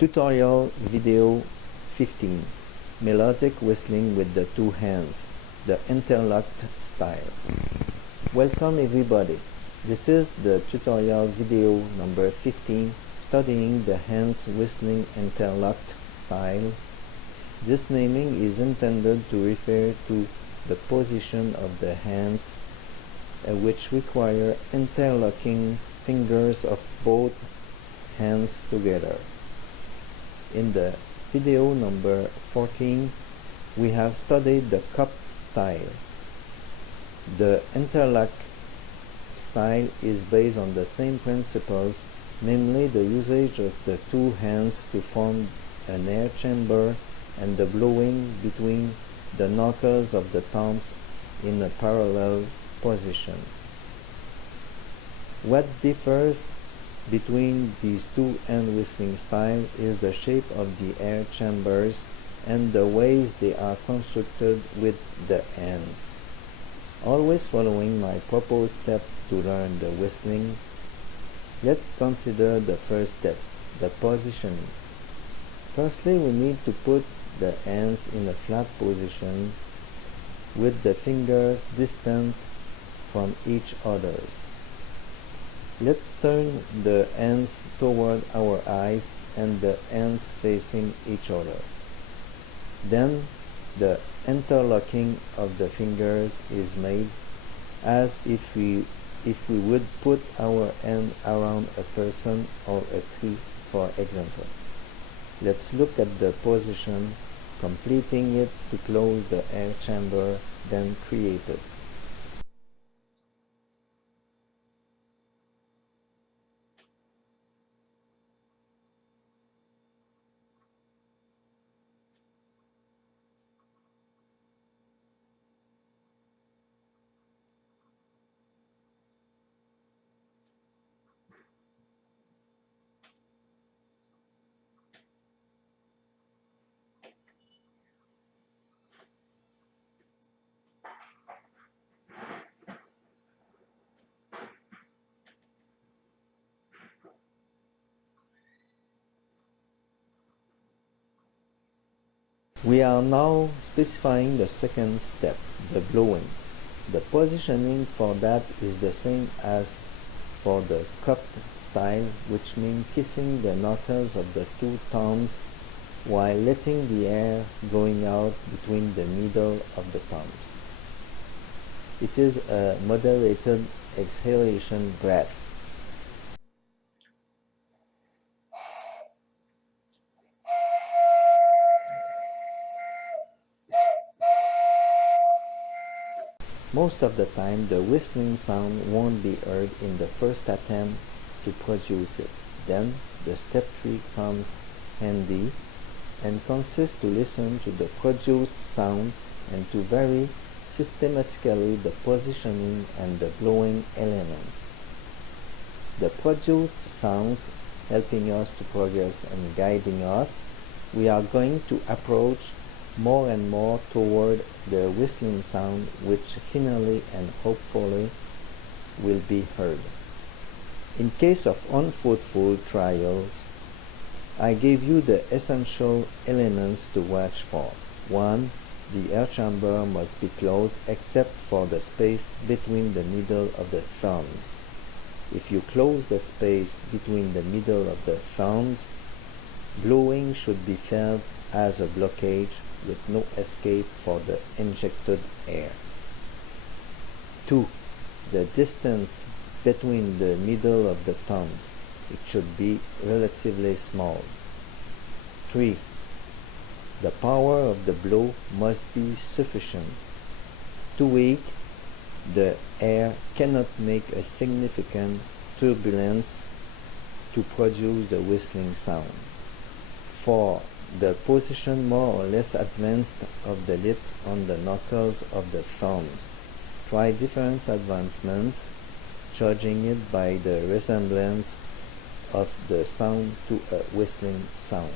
Tutorial Video 15 Melodic Whistling with the Two Hands, the Interlocked Style. Welcome everybody. This is the tutorial video number 15 studying the hands whistling interlocked style. This naming is intended to refer to the position of the hands which require interlocking fingers of both hands together. In the video number 14, we have studied the cupped style. The interlock style is based on the same principles, namely the usage of the two hands to form an air chamber and the blowing between the knuckles of the thumbs in a parallel position. What differs between these two hand whistling styles is the shape of the air chambers and the ways they are constructed with the hands. Always following my proposed step to learn the whistling, let's consider the first step, the positioning. Firstly, we need to put the hands in a flat position with the fingers distant from each other's. Let's turn the hands toward our eyes and the hands facing each other. Then the interlocking of the fingers is made as if we would put our hand around a person or a tree, for example. Let's look at the position, completing it to close the air chamber then created. We are now specifying the second step, the blowing. The positioning for that is the same as for the cupped style, which means kissing the knuckles of the two thumbs while letting the air going out between the middle of the thumbs. It is a moderated exhalation breath. Most of the time, the whistling sound won't be heard in the first attempt to produce it. Then, the step 3 comes handy and consists to listen to the produced sound and to vary systematically the positioning and the blowing elements. The produced sounds helping us to progress and guiding us, we are going to approach more and more toward the whistling sound, which finally and hopefully will be heard. In case of unfruitful trials, I gave you the essential elements to watch for. 1. The air chamber must be closed except for the space between the middle of the thumbs. If you close the space between the middle of the thumbs, blowing should be felt as a blockage with no escape for the injected air. 2. The distance between the middle of the thumbs. It should be relatively small. 3. The power of the blow must be sufficient. Too weak, the air cannot make a significant turbulence to produce the whistling sound. 4. The position more or less advanced of the lips on the knuckles of the thumbs. Try different advancements, judging it by the resemblance of the sound to a whistling sound.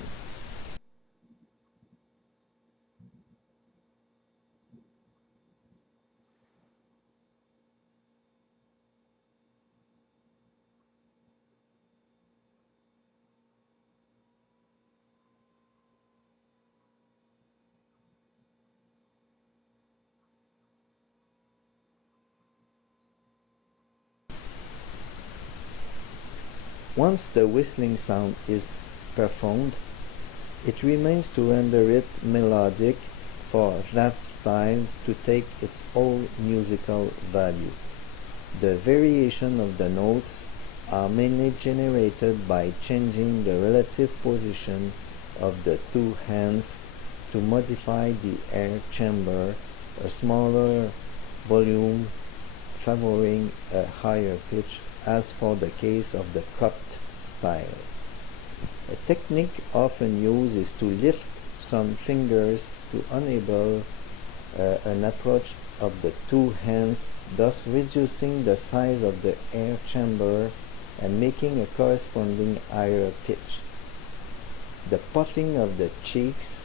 Once the whistling sound is performed, it remains to render it melodic for that style to take its whole musical value. The variation of the notes are mainly generated by changing the relative position of the two hands to modify the air chamber, a smaller volume favoring a higher pitch, as for the case of the cupped style. A technique often used is to lift some fingers to enable an approach of the two hands, thus reducing the size of the air chamber and making a corresponding higher pitch. The puffing of the cheeks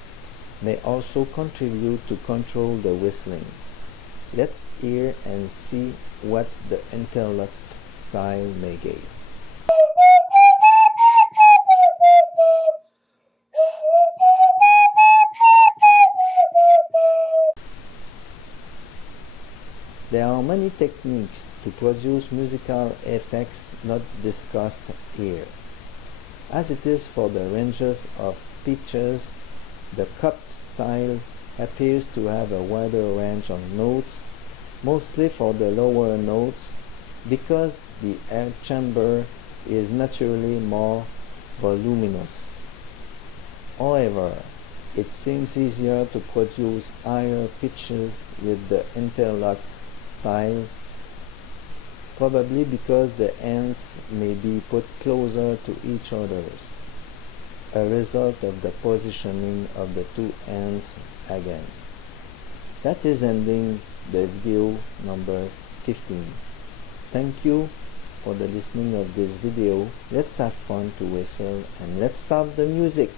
may also contribute to control the whistling. Let's hear and see what the interlocked style may give. There are many techniques to produce musical effects not discussed here. As it is for the ranges of pitches, the cupped style appears to have a wider range of notes, mostly for the lower notes, because the air chamber is naturally more voluminous. However, it seems easier to produce higher pitches with the interlocked style, probably because the ends may be put closer to each other, a result of the positioning of the two ends again. That is ending the video number 15. Thank you for the listening of this video. Let's have fun to whistle and let's start the music.